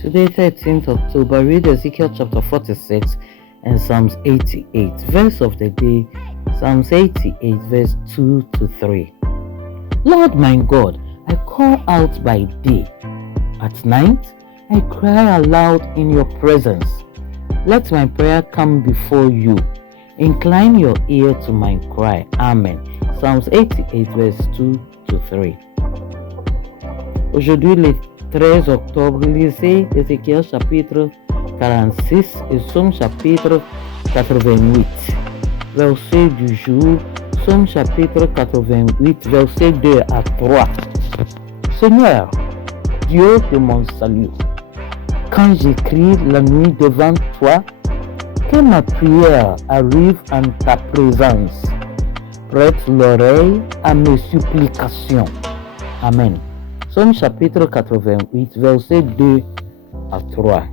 Today, 13th October, read Ezekiel chapter 46 and Psalms 88. Verse of the day, Psalms 88, verse 2 to 3. Lord my God, I call out by day. At night, I cry aloud in your presence. Let my prayer come before you. Incline your ear to my cry. Amen. Psalms 88, verse 2 to 3. Aujourd'hui, le 13 octobre, lisez Ézéchiel chapitre 46 et Psaume chapitre 88. Verset du jour, Psaume chapitre 88, verset 2 à 3. Seigneur, Dieu de mon salut, quand j'écris la nuit devant toi, que ma prière arrive en ta présence. Prête l'oreille à mes supplications. Amen. Psaume chapitre 88, verset 2 à 3.